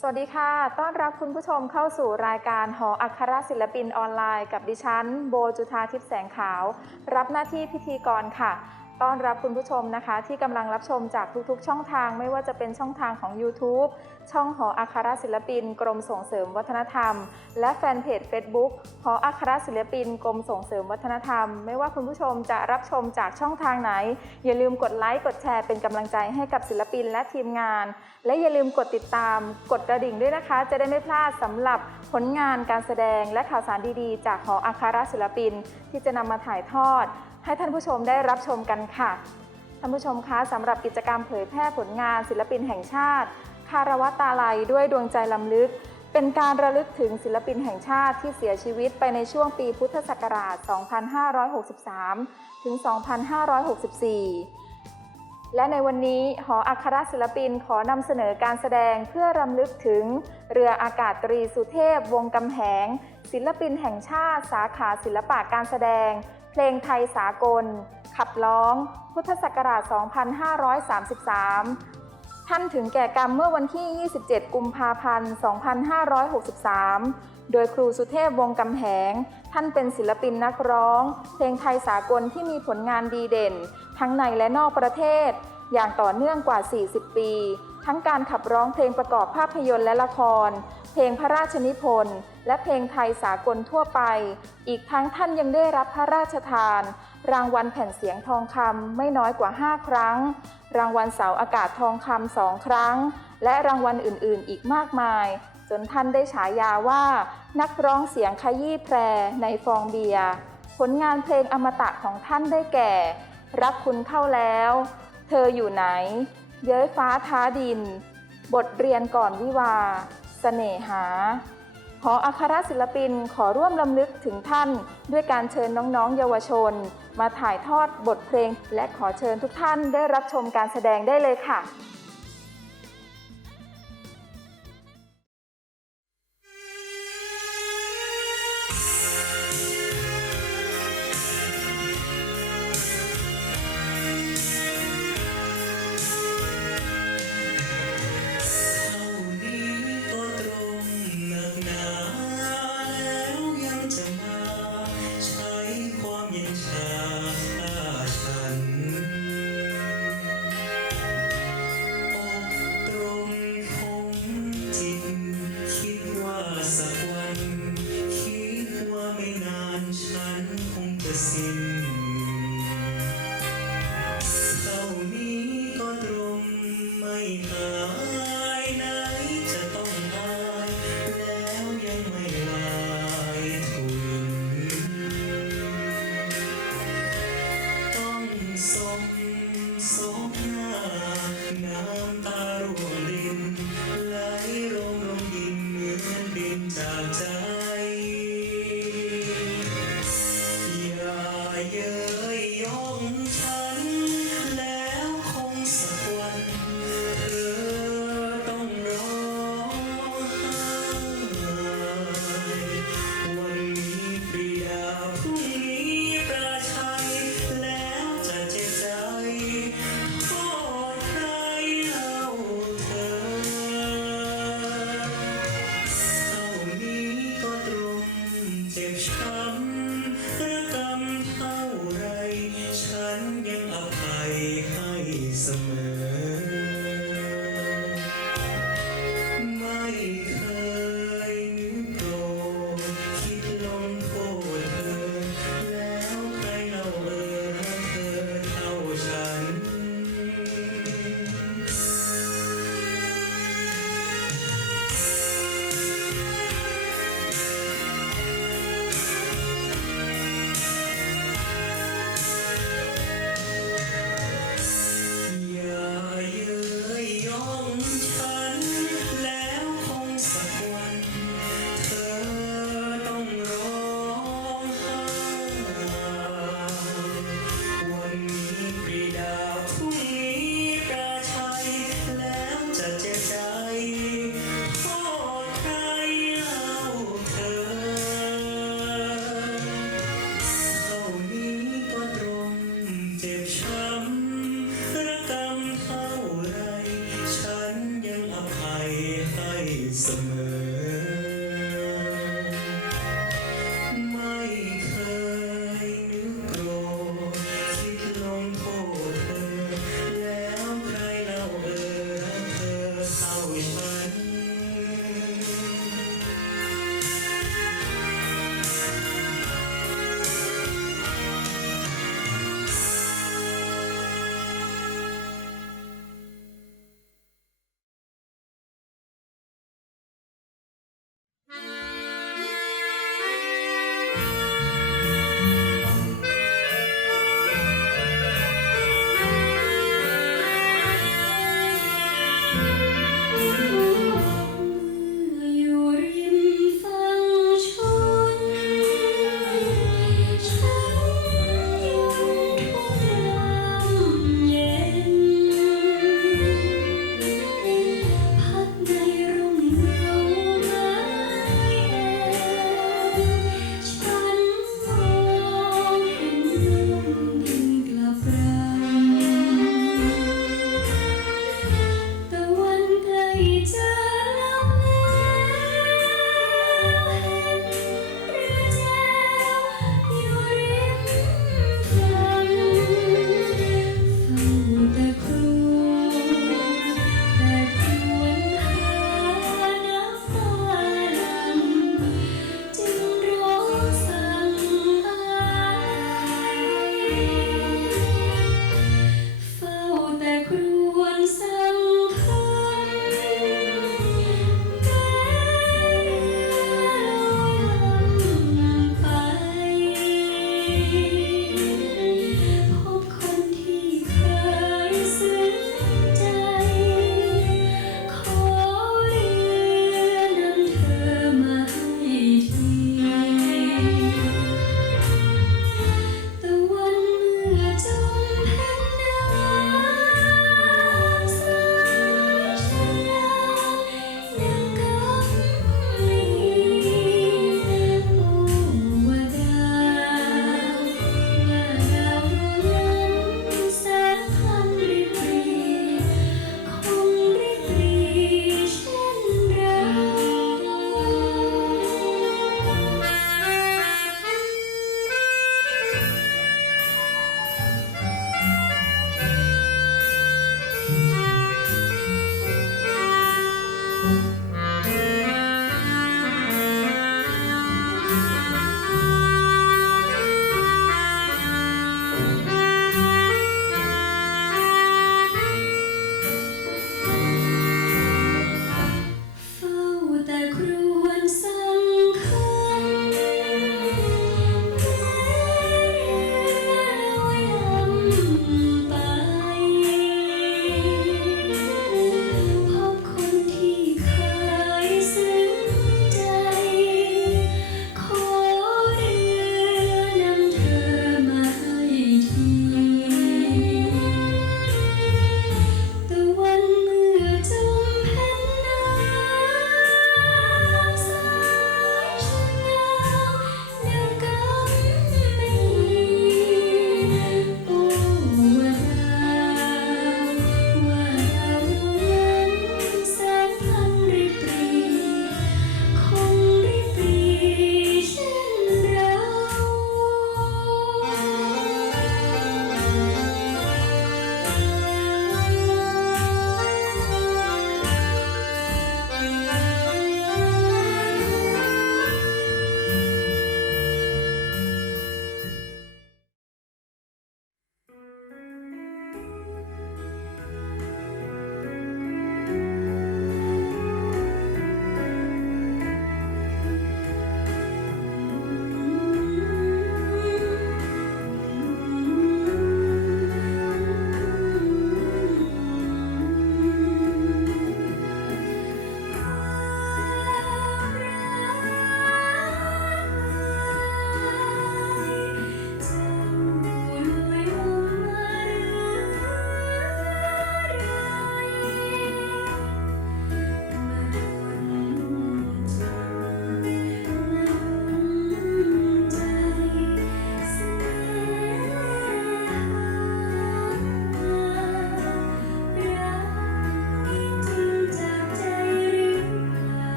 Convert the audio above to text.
สวัสดีค่ะ ต้อนรับคุณผู้ชมเข้าสู่รายการหออัครศิลปินออนไลน์ กับดิฉัน โบจุธาทิพย์แสงขาว รับหน้าที่พิธีกรค่ะ ต้อนรับคุณผู้ชมนะคะ ที่กำลังรับชมจากทุกๆ ช่องทางไม่ว่าจะเป็นช่องทางของ YouTube ช่องหออัครศิลปิน กรมส่งเสริมวัฒนธรรม และแฟนเพจ Facebook หออัครศิลปิน กรมส่งเสริมวัฒนธรรม ไม่ว่าคุณผู้ชมจะรับชมจากช่องทางไหน อย่าลืมกดไลค์กดแชร์เป็นกำลังใจให้กับศิลปินและทีมงาน และอย่าลืมกดติดตาม กดกระดิ่งด้วยนะคะ จะได้ไม่พลาดสำหรับผลงานการแสดงและข่าวสารดีๆ จากหออัครศิลปิน ที่จะนำมาถ่ายทอด ให้ท่านผู้ชมได้รับชมกันค่ะ ท่านผู้ชมคะสำหรับกิจกรรมเผยแพร่ผลงานศิลปินแห่งชาติ คารวะตาลัยด้วยดวงใจลำลึก เป็นการระลึกถึงศิลปินแห่งชาติที่เสียชีวิตไปในช่วงปีพุทธศักราช 2563 ถึง 2564และในวันนี้หออัครศิลปินขอนำเสนอการแสดงเพื่อรำลึกถึง เรืออากาศตรีสุเทพ วงกำแหง ศิลปินแห่งชาติ สาขาศิลปะการแสดง เพลงไทยสากล ขับร้อง พุทธศักราช 2533 ท่านถึงแก่กรรมเมื่อวันที่ 27 กุมภาพันธ์ 2563 โดยครูสุเทพวงกำแหง ท่านเป็นศิลปินนักร้อง เพลงไทยสากลที่มีผลงานดีเด่น ทั้งในและนอกประเทศ อย่างต่อเนื่องกว่า 40 ปี ทั้งการขับร้องเพลงประกอบภาพยนตร์และละคร เพลงพระราชนิพนธ์ และเพลงไทยสากลทั่วไป อีกทั้งท่านยังได้รับพระราชทาน รางวัลแผ่นเสียงทองคำไม่น้อยกว่า 5 ครั้ง รางวัลเสาอากาศทองคำสองครั้ง และรางวัลอื่นๆ อีกมากมาย จนท่านได้ฉายาว่า นักร้องเสียงขยี้แพรในฟองเบียร์ผลงานเพลงอมตะของท่านได้แก่ รักคุณเข้าแล้ว เธออยู่ไหน เย้ยฟ้าท้าดิน บทเรียนก่อนวิวาห์เสน่หา หออัครศิลปินขอร่วมลำลึกถึงท่าน ด้วยการเชิญน้องๆ เยาวชน มาถ่ายทอดบทเพลง และขอเชิญทุกท่านได้รับชมการแสดงได้เลยค่ะ ฉันคงจะสิ้น